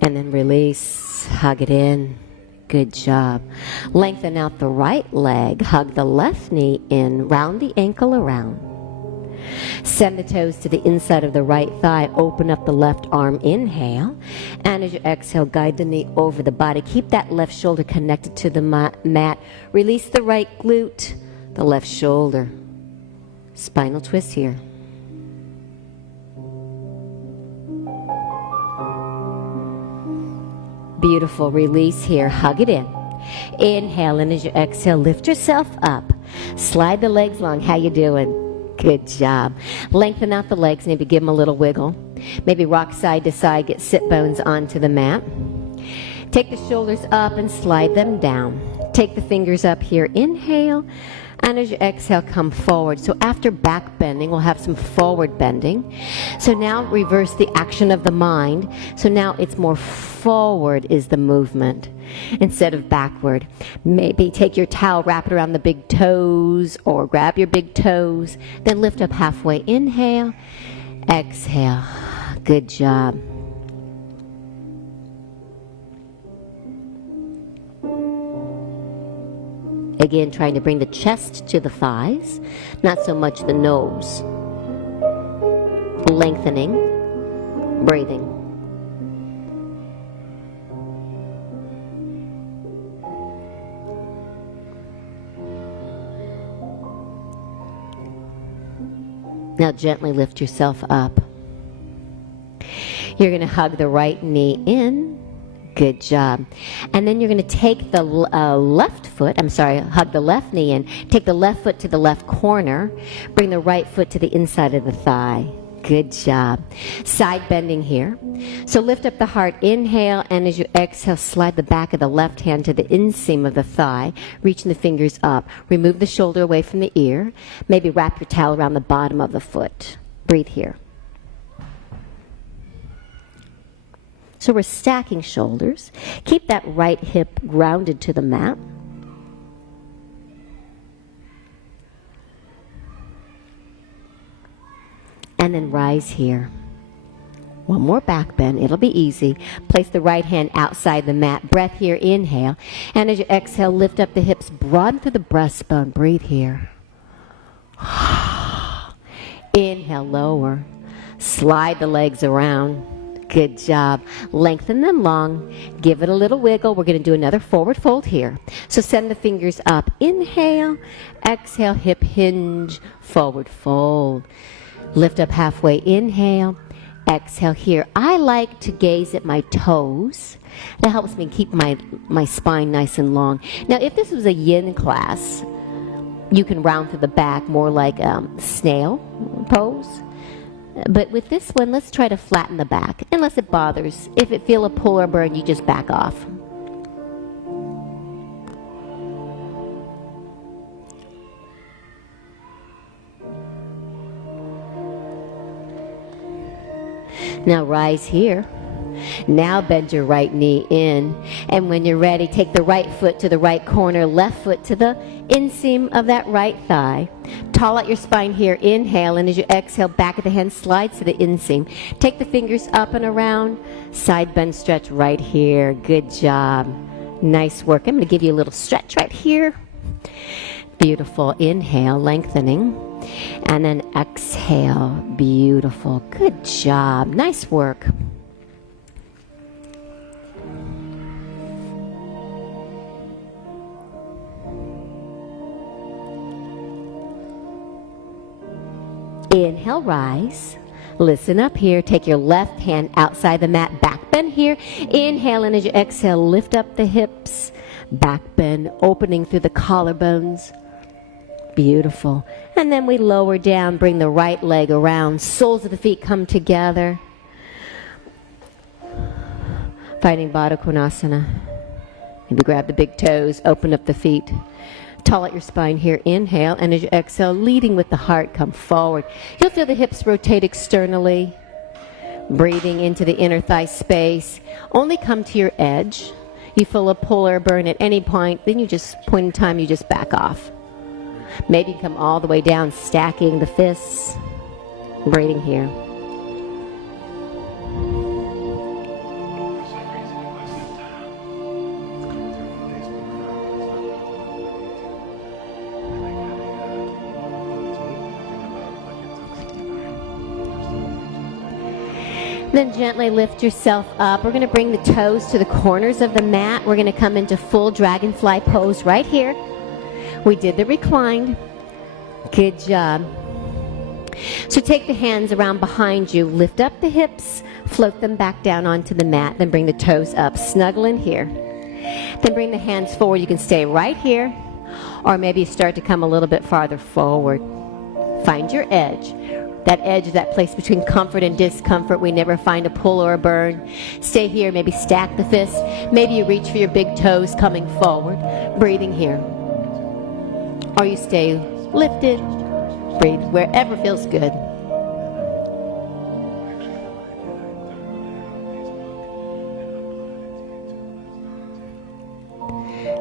And then release. Hug it in. Good job. Lengthen out the right leg. Hug the left knee in. Round the ankle around. Send the toes to the inside of the right thigh. Open up the left arm. Inhale. And as you exhale, guide the knee over the body. Keep that left shoulder connected to the mat. Release the right glute, the left shoulder. Spinal twist here. Beautiful. Release here. Hug it in. Inhale, and as you exhale, lift yourself up. Slide the legs long. How you doing? Good job. Lengthen out the legs. Maybe give them a little wiggle. Maybe rock side to side. Get sit bones onto the mat. Take the shoulders up and slide them down. Take the fingers up here. Inhale. And as you exhale, come forward. So after back bending, we'll have some forward bending. So now reverse the action of the mind. So now it's more forward is the movement instead of backward. Maybe take your towel, wrap it around the big toes, or grab your big toes. Then lift up halfway. Inhale. Exhale. Good job. Again, trying to bring the chest to the thighs, not so much the nose. Lengthening, breathing. Now gently lift yourself up. You're going to hug the right knee in. Good job. And then you're going to take the hug the left knee in. Take the left foot to the left corner. Bring the right foot to the inside of the thigh. Good job. Side bending here. So lift up the heart. Inhale, and as you exhale, slide the back of the left hand to the inseam of the thigh, reaching the fingers up. Remove the shoulder away from the ear. Maybe wrap your towel around the bottom of the foot. Breathe here. So we're stacking shoulders. Keep that right hip grounded to the mat. And then rise here. One more back bend. It'll be easy. Place the right hand outside the mat. Breath here. Inhale. And as you exhale, lift up the hips. Broaden through the breastbone. Breathe here. Inhale, lower. Slide the legs around. Good job. Lengthen them long. Give it a little wiggle. We're going to do another forward fold here. So send the fingers up. Inhale. Exhale. Hip hinge. Forward fold. Lift up halfway. Inhale. Exhale here. I like to gaze at my toes. That helps me keep my spine nice and long. Now, if this was a yin class, you can round through the back more like snail pose. But with this one, let's try to flatten the back, unless it bothers. If it feel a pull or burn, you just back off. Now rise here. Now bend your right knee in. And when you're ready, take the right foot to the right corner, left foot to the inseam of that right thigh. Tall out your spine here. Inhale, and as you exhale, back of the hand slides to the inseam. Take the fingers up and around. Side bend stretch right here. Good job. Nice work. I'm going to give you a little stretch right here. Beautiful. Inhale, lengthening. And then exhale. Beautiful. Good job. Nice work. Inhale, rise. Listen up here. Take your left hand outside the mat. Back bend here. Inhale, and as you exhale, lift up the hips. Back bend, opening through the collarbones. Beautiful. And then we lower down, bring the right leg around. Soles of the feet come together. Finding Baddha Konasana. Maybe grab the big toes, open up the feet. Tall at your spine here. Inhale, and as you exhale, leading with the heart, come forward. You'll feel the hips rotate externally. Breathing into the inner thigh space. Only come to your edge. You feel a pull or a burn at any point, then you just, point in time, you just back off. Maybe you come all the way down, stacking the fists. Breathing here. Then gently lift yourself up. We're going to bring the toes to the corners of the mat. We're going to come into full dragonfly pose right here. We did the reclined. Good job. So take the hands around behind you. Lift up the hips. Float them back down onto the mat. Then bring the toes up. Snuggle in here. Then bring the hands forward. You can stay right here. Or maybe start to come a little bit farther forward. Find your edge. That edge is that place between comfort and discomfort. We never find a pull or a burn. Stay here. Maybe stack the fists. Maybe you reach for your big toes coming forward. Breathing here. Or you stay lifted. Breathe wherever feels good.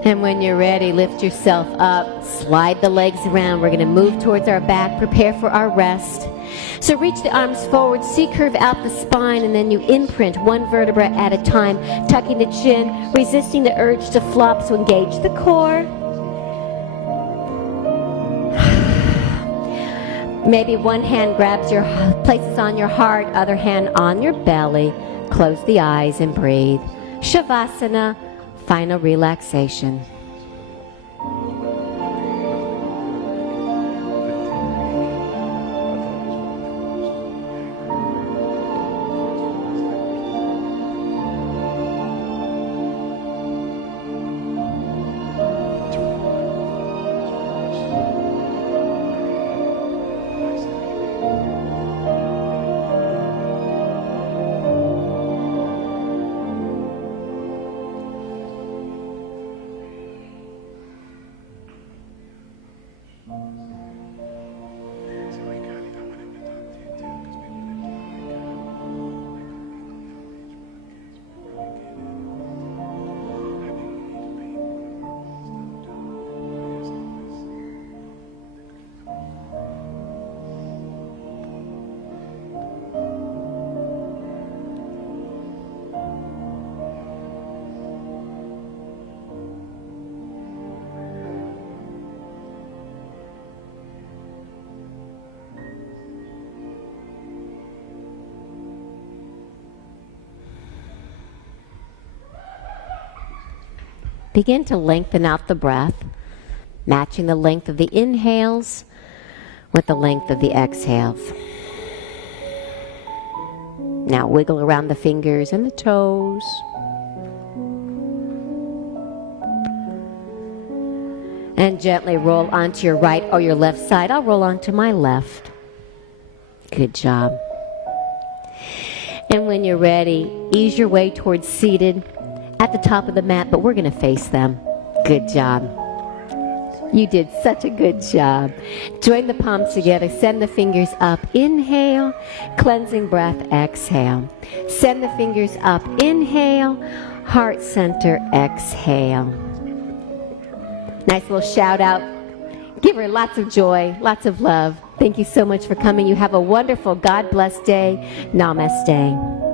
And when you're ready, lift yourself up. Slide the legs around. We're going to move towards our back. Prepare for our rest. So reach the arms forward, C-curve out the spine, and then you imprint one vertebra at a time, tucking the chin, resisting the urge to flop, so engage the core. Maybe one hand grabs your, places on your heart, other hand on your belly. Close the eyes and breathe. Shavasana, final relaxation. Begin to lengthen out the breath, matching the length of the inhales with the length of the exhales. Now wiggle around the fingers and the toes. And gently roll onto your right or your left side. I'll roll onto my left. Good job. And when you're ready, ease your way towards seated at the top of the mat, but we're going to face them. Good job. You did such a good job. Join the palms together. Send the fingers up. Inhale. Cleansing breath. Exhale. Send the fingers up. Inhale. Heart center. Exhale. Nice little shout out. Give her lots of joy, lots of love. Thank you so much for coming. You have a wonderful, God bless day. Namaste.